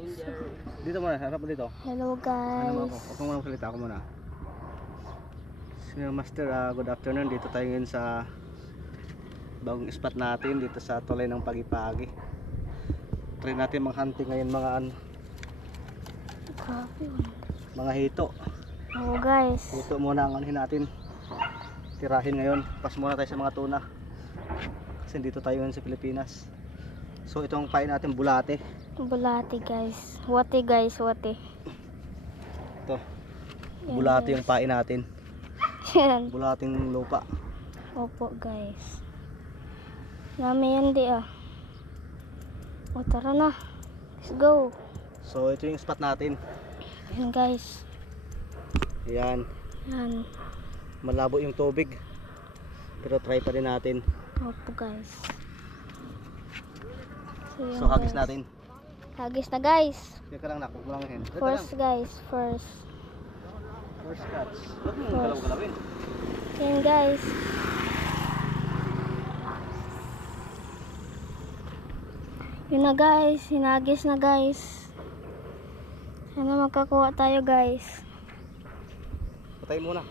Dito muna, harap mo dito. Hello Ano mo ako? guys. Huwag muna magsalita ako muna. Senior Master, good afternoon. Dito tayo ngayon sa bagong spot natin dito sa tulay ng Pagi-Pagi. Try natin hunting ngayon mga Grabe. mga hito. Hello guys. Hito muna ang anuhin natin. Tirahin ngayon. Pas muna tayo sa mga tuna. Kasi dito tayo ngayon sa Pilipinas. So itong pain natin bulate. Bulati guys. Wati guys, wati. Ito. Yan, Bulate guys. yung pain natin. Yan. Bulating lupa. Opo guys. Nami yan di ah. O tara na. Let's go. So ito yung spot natin. Yan guys. Ayan. Yan. Malabo yung tubig. Pero try pa rin natin. Opo guys. Yan, So hagis guys. natin. Hagis na guys. Teka lang nak, huwag mo lang hen. Teka lang. First guys. First. First catch. Huwag mo First. galaw-galawin. Yan guys. Yun na guys. Hinagis na guys. Sana magkakuha tayo guys. Patayin muna.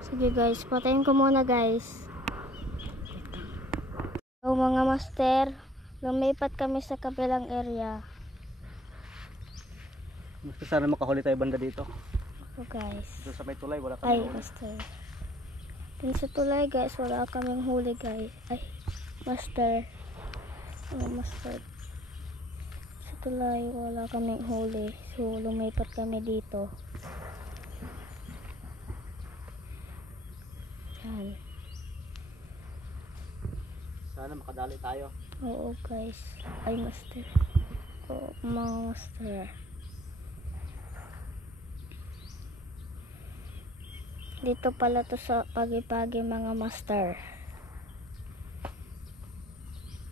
Sige guys, patayin ko muna guys. So mga master, lumipat kami sa kabilang area. Gusto sana makahuli tayo banda dito. So guys. Dito sa may tulay, wala Ay, kami huli. master. Dun sa tulay guys, wala kaming huli guys. Ay, master. Oh, master. Sa tulay, wala kaming huli. So lumipat kami dito. Yan. Sana makadali tayo. Oo guys. Ay master. Oo mga master. Dito pala to sa Pagi-Pagi mga master.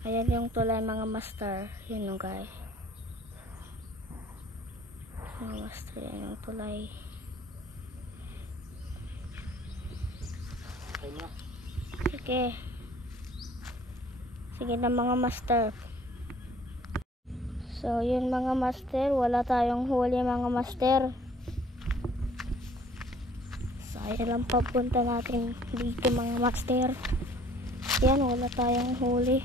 Ayan yung tulay mga master. Yun o guys. Mga master. Yan yung tulay. Patayin mo. Sige. Sige na mga master. So yun mga master, wala tayong huli mga master. Sayang lang papunta natin dito mga master. Yan, wala tayong huli.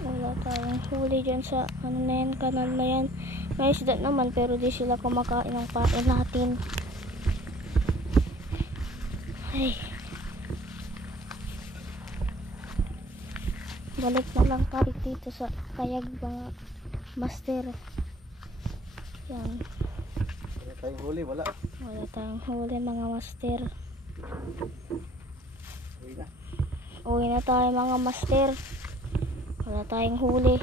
Wala tayong huli dyan sa ano na yan, kanal na yan. May isda naman pero di sila kumakain ng pain natin. Ay. Balik na lang tayo dito sa kayag mga master. Yan. Wala tayong huli, wala. Wala tayong huli mga master. Uwi na. Uwi na tayo mga master. Wala tayong huli.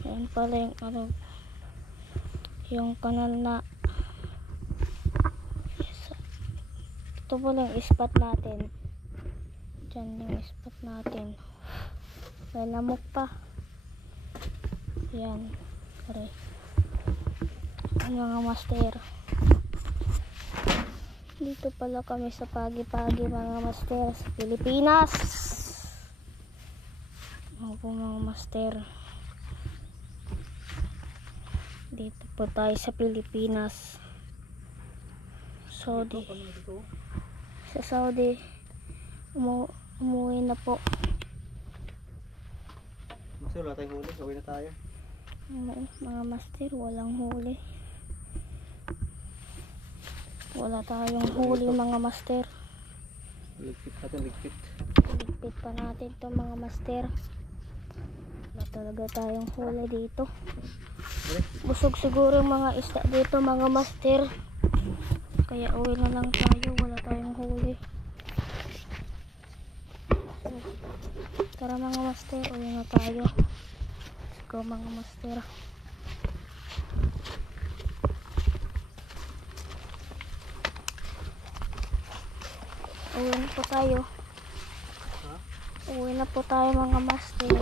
Yan pala yung ano, yung kanal na. Yes. Ito pala yung spot natin. Diyan yung spot natin. May lamok pa. Yan. Sorry. Ano mga master. Dito pala kami sa Pagi-Pagi mga master. Sa Pilipinas. Opo mga master. Dito po tayo sa Pilipinas. Saudi. Sa Saudi. Umuwi na po. Master, wala tayong huli. Uwi na tayo. Mga master, walang huli. Wala tayong huli mga master. Ligpit natin, ligpit. Ligpit pa natin to mga master. Wala talaga tayong huli dito. Busog siguro yung mga isda dito mga master. Kaya uwi na lang tayo. Wala tayong huli. Tara mga master, uwi na tayo. Let's go mga master. Uwi na po tayo. Ha? Uwi na po tayo mga master.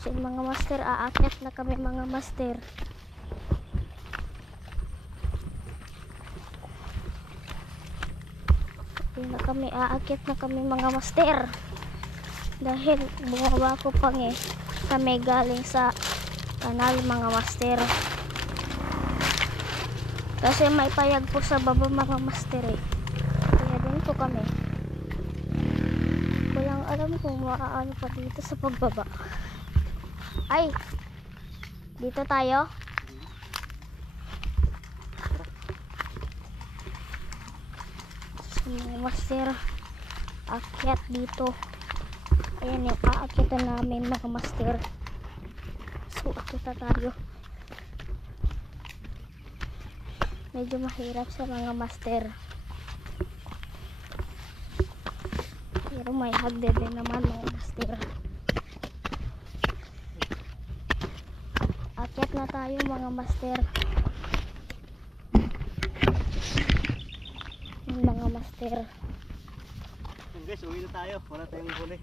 So mga master, aakyat na kami mga master. Uwi na kami, aakyat na kami mga master. Dahil bumaba ko pang kami galing sa kanal mga master. Kasi may payag po sa baba mga master Kaya din po kami. Walang alam kung maaano pa dito sa pagbaba. Ay! Dito tayo? Mga master, akyat dito. Ayan yung aakyatan namin mga master. So akyat na tayo. Medyo mahirap sa mga master, pero may hagdan din naman mga master. Akyat na tayo mga master. Mga master. Guys, uwi na tayo. Wala tayong huli.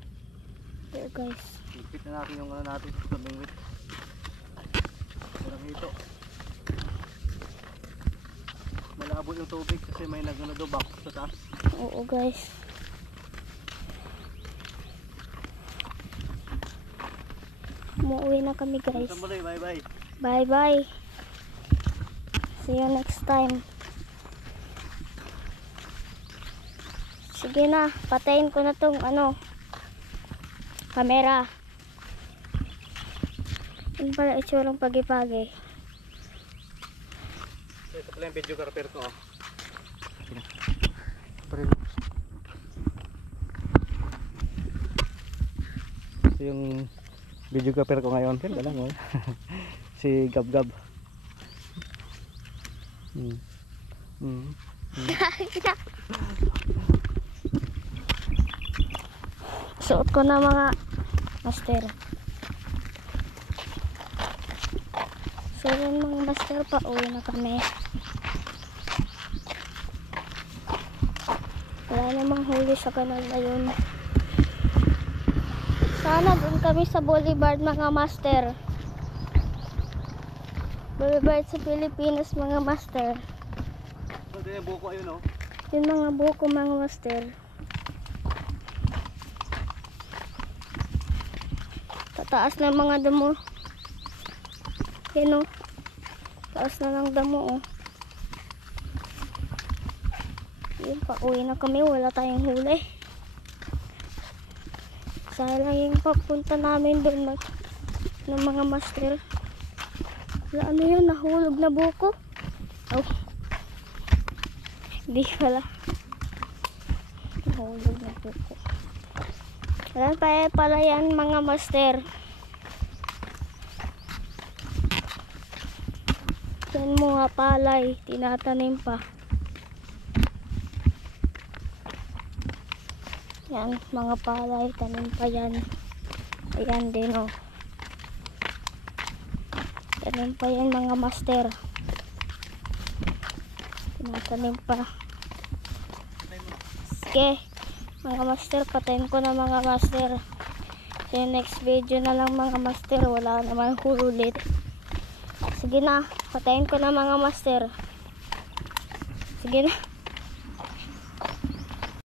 Here guys. Ipit na natin yung ano natin. Tumingwit. Walang hito. Malabo yung tubig kasi may nagano daw back sa taas. Oo guys. Umuwi na kami guys. Bye bye. Bye bye. See you next time. Sige na, patayin ko na tong camera. Ano pala itsurang pagi-pagi? Ito pala yung videographer ko. Ito yung videographer ko ngayon. Yan lang oh. Si Gab Gab. Suot ko na mga master. So yun mga master, pauwi na kami. Wala namang huli sa kanal na yun. Sana doon kami sa Boulevard mga master. Boulevard sa Pilipinas mga master. Ito yung buko ayun oh. Yung mga buko mga master. Taas na mga damo. Yan o. Taas na ng damo o. Yun, pauwi na kami. Wala tayong huli. Sayang yung papunta namin doon ng mga master. Wala ano yun. Nahulog na buko. Oh. Hindi pala. Nahulog na buko. Wala pa pala yan mga master. Yan mga palay, tinatanim pa. Yan, mga palay, tanim pa yan. Ayan din o. Tanim pa yan mga master. Tinatanim pa. Sige, mga master, patayin ko na mga master. Sa next video na lang mga master, wala naman hululit. Sige na, patayin ko na mga master. Sige na.